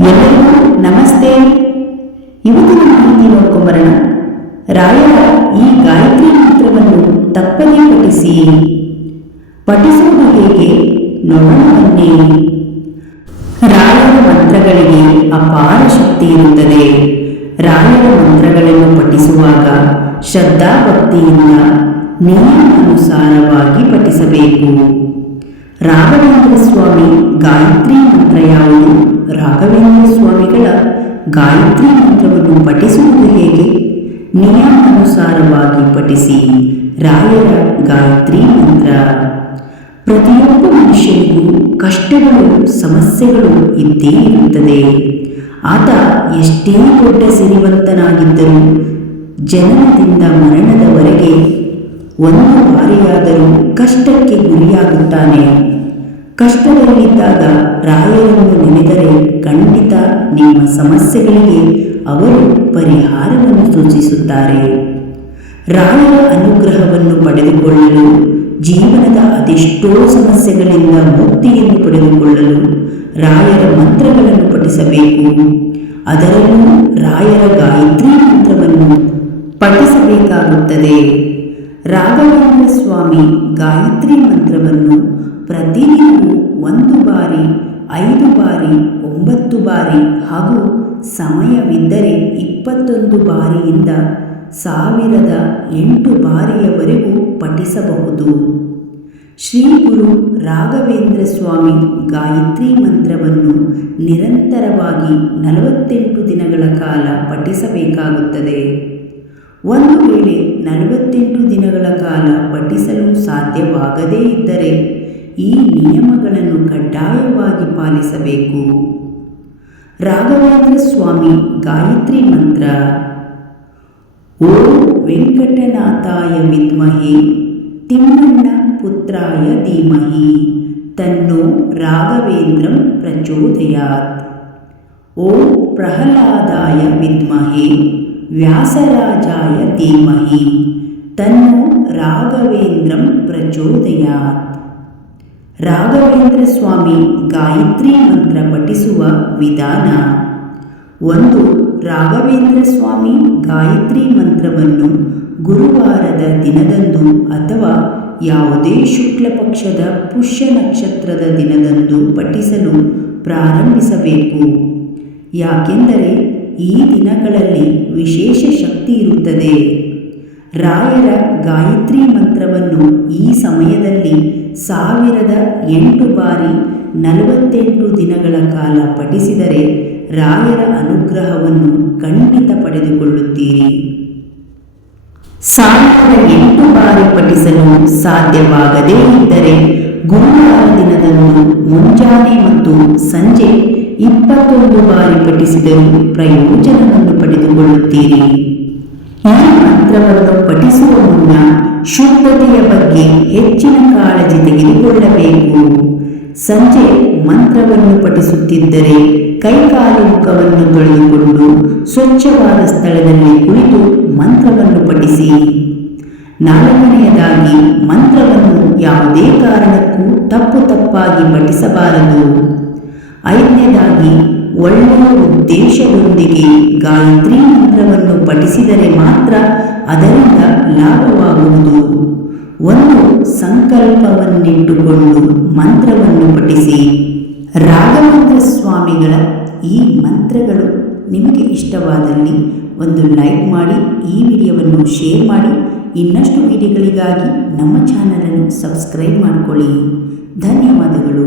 ಎಲ್ಲರಿಗೂ ನಮಸ್ತೆ. ಇವತ್ತಿನ ಮಾಹಿತಿ ನೋಡ್ಕೊಂಬರೋಣ ರಾಯರ ಈ ಗಾಯತ್ರಿ ಮಂತ್ರವನ್ನು ತಪ್ಪದೇ ಪಠಿಸಿ ಪಠಿಸುವುದು ಹೇಗೆ? ನೋಡೋಣ ರಾಯರ ಮಂತ್ರಗಳಿಗೆ ಅಪಾರ ಶಕ್ತಿ ಇರುತ್ತದೆ. ರಾಯರ ಮಂತ್ರಗಳನ್ನು ಪಠಿಸುವಾಗ ಶ್ರದ್ಧಾಭಕ್ತಿಯಿಂದ ನಿಯಮಾನುಸಾರವಾಗಿ ಪಠಿಸಬೇಕು. ರಾಘವೇಂದ್ರ ಸ್ವಾಮಿ ಗಾಯತ್ರಿ ಮಂತ್ರ ಯಾವುದು? ರಾಘವೇಂದ್ರ ಸ್ವಾಮಿಗಳ ಗಾಯತ್ರಿ ಮಂತ್ರವನ್ನು ಪಠಿಸುವುದು ಹೇಗೆ? ನಿಯಮಾನುಸಾರವಾಗಿ ಪಠಿಸಿ ರಾಯರ ಗಾಯತ್ರಿ ಮಂತ್ರ. ಪ್ರತಿಯೊಬ್ಬ ಮನುಷ್ಯನಿಗೂ ಕಷ್ಟಗಳು, ಸಮಸ್ಯೆಗಳು ಇದ್ದೇ ಇರುತ್ತದೆ. ಆತ ಎಷ್ಟೇ ದೊಡ್ಡ ಸಿರಿವಂತನಾಗಿದ್ದರೂ ಜನನದಿಂದ ಮರಣದವರೆಗೆ ಒಂದು ಬಾರಿಯಾದರೂ ಕಷ್ಟಕ್ಕೆ ಗುರಿಯಾಗುತ್ತಾನೆ. ಕಷ್ಟದಲ್ಲಿದ್ದಾಗ ರಾಯರನ್ನು ನೆನೆದರೆ ಖಂಡಿತ ನಿಮ್ಮ ಸಮಸ್ಯೆಗಳಿಗೆ ಅವರು ಪರಿಹಾರವನ್ನು ಸೂಚಿಸುತ್ತಾರೆ. ರಾಯರ ಅನುಗ್ರಹವನ್ನು ಪಡೆದುಕೊಳ್ಳಲು, ಜೀವನದ ಅದೆಷ್ಟೋ ಸಮಸ್ಯೆಗಳಿಂದ ಮುಕ್ತಿಯನ್ನು ಪಡೆದುಕೊಳ್ಳಲು ರಾಯರ ಮಂತ್ರಗಳನ್ನು ಪಠಿಸಬೇಕು. ಅದರಲ್ಲೂ ರಾಯರ ಗಾಯತ್ರಿ ಮಂತ್ರವನ್ನು ಪಠಿಸಬೇಕಾಗುತ್ತದೆ. ರಾಘವೇಂದ್ರ ಸ್ವಾಮಿ ಗಾಯತ್ರಿ ಮಂತ್ರವನ್ನು ಪ್ರತಿದಿನವೂ ಒಂದು ಬಾರಿ, ಐದು ಬಾರಿ, ಒಂಬತ್ತು ಬಾರಿ ಹಾಗೂ ಸಮಯವಿದ್ದರೆ ಇಪ್ಪತ್ತೊಂದು ಬಾರಿಯಿಂದ ಸಾವಿರದ ಎಂಟು ಬಾರಿಯವರೆಗೂ ಪಠಿಸಬಹುದು. ಶ್ರೀ ಗುರು ರಾಘವೇಂದ್ರ ಸ್ವಾಮಿ ಗಾಯತ್ರಿ ಮಂತ್ರವನ್ನು ನಿರಂತರವಾಗಿ ನಲವತ್ತೆಂಟು ದಿನಗಳ ಕಾಲ ಪಠಿಸಬೇಕಾಗುತ್ತದೆ. ಒಂದು ವೇಳೆ ನಲವತ್ತೆಂಟು ದಿನಗಳ ಕಾಲ ಪಠಿಸಲು ಸಾಧ್ಯವಾಗದೇ ಇದ್ದರೆ ಈ ನಿಯಮಗಳನ್ನು ಕಡ್ಡಾಯವಾಗಿ ಪಾಲಿಸಬೇಕು. ರಾಘವೇಂದ್ರ ಸ್ವಾಮಿ ಗಾಯತ್ರಿ ಮಂತ್ರ, ಓ ವೆಂಕಟನಾಥಾಯ ವಿದ್ಮಹೆ, ತಿಮ್ಮಣ್ಣ ಪುತ್ರಾಯ ಧೀಮಹಿ, ತನ್ನೋ ರಾಘವೇಂದ್ರಂ ಪ್ರಚೋದಯಾತ್. ಓಂ ಪ್ರಹ್ಲಾದಾಯ ವಿದ್ಮಹೆ, ವ್ಯಾಸರಾಜಾಯ ಧೀಮಹಿ, ತನ್ನೋ ರಾಘವೇಂದ್ರಂ ಪ್ರಚೋದಯಾತ್. ರಾಘವೇಂದ್ರ ಸ್ವಾಮಿ ಗಾಯತ್ರಿ ಮಂತ್ರ ಪಠಿಸುವ ವಿಧಾನ. ಒಂದು, ರಾಘವೇಂದ್ರ ಸ್ವಾಮಿ ಗಾಯತ್ರಿ ಮಂತ್ರವನ್ನು ಗುರುವಾರದ ದಿನದಂದು ಅಥವಾ ಯಾವುದೇ ಶುಕ್ಲ ಪಕ್ಷದ ಪುಷ್ಯ ನಕ್ಷತ್ರದ ದಿನದಂದು ಪಠಿಸಲು ಪ್ರಾರಂಭಿಸಬೇಕು. ಯಾಕೆಂದರೆ ಈ ದಿನಗಳಲ್ಲಿ ವಿಶೇಷ ಶಕ್ತಿ ಇರುತ್ತದೆ. ರಾಯರ ಗಾಯತ್ರಿ ಮಂತ್ರವನ್ನು ಈ ಸಮಯದಲ್ಲಿ ಸಾವಿರದ ಎಂಟು ಬಾರಿ ನಲವತ್ತೆಂಟು ದಿನಗಳ ಕಾಲ ಪಠಿಸಿದರೆ ರಾಯರ ಅನುಗ್ರಹವನ್ನು ಖಂಡಿತ ಪಡೆದುಕೊಳ್ಳುತ್ತೀರಿ. ಸಾವಿರದ ಎಂಟು ಬಾರಿ ಪಠಿಸಲು ಸಾಧ್ಯವಾಗದೇ ಇದ್ದರೆ ಗುರುವಾರ ದಿನದಂದು ಮುಂಜಾನೆ ಮತ್ತು ಸಂಜೆ ಇಪ್ಪತ್ತೊಂದು ಬಾರಿ ಪಠಿಸಿದರೂ ಪ್ರಯೋಜನವನ್ನು ಪಡೆದುಕೊಳ್ಳುತ್ತೀರಿ. ಈ ಮಂತ್ರವನ್ನು ಪಠಿಸುವ ಮುನ್ನ ಶುದ್ಧತೆಯ ಬಗ್ಗೆ ಹೆಚ್ಚಿನ ಕಾಳಜಿ ತೆಗೆದುಕೊಳ್ಳಬೇಕು. ಸಂಜೆ ಮಂತ್ರವನ್ನು ಪಠಿಸುತ್ತಿದ್ದರೆ ಕೈಕಾಲು ಮುಖವನ್ನು ತೊಳೆದುಕೊಂಡು ಸ್ವಚ್ಛವಾದ ಸ್ಥಳದಲ್ಲಿ ಕುಳಿತು ಮಂತ್ರವನ್ನು ಪಠಿಸಿ. ನಾಲ್ಕನೆಯದಾಗಿ ಮಂತ್ರವನ್ನು ಯಾವುದೇ ಕಾರಣಕ್ಕೂ ತಪ್ಪು ತಪ್ಪಾಗಿ ಪಠಿಸಬಾರದು. ಐದನೇದಾಗಿ ಒಳ್ಳೆಯ ಉದ್ದೇಶದೊಂದಿಗೆ ಗಾಯತ್ರಿ ಮಂತ್ರವನ್ನು ಪಠಿಸಿದರೆ ಮಾತ್ರ ಅದರಿಂದ ಲಾಭವಾಗುವುದು. ಒಂದು ಸಂಕಲ್ಪವನ್ನಿಟ್ಟುಕೊಂಡು ಮಂತ್ರವನ್ನು ಪಠಿಸಿ. ರಾಘವೇಂದ್ರ ಸ್ವಾಮಿಗಳ ಈ ಮಂತ್ರಗಳು ನಿಮಗೆ ಇಷ್ಟವಾದಲ್ಲಿ ಒಂದು ಲೈಕ್ ಮಾಡಿ, ಈ ವಿಡಿಯೋವನ್ನು ಶೇರ್ ಮಾಡಿ, ಇನ್ನಷ್ಟು ವಿಡಿಯೋಗಳಿಗಾಗಿ ನಮ್ಮ ಚಾನಲನ್ನು ಸಬ್ಸ್ಕ್ರೈಬ್ ಮಾಡಿಕೊಳ್ಳಿ. ಧನ್ಯವಾದಗಳು.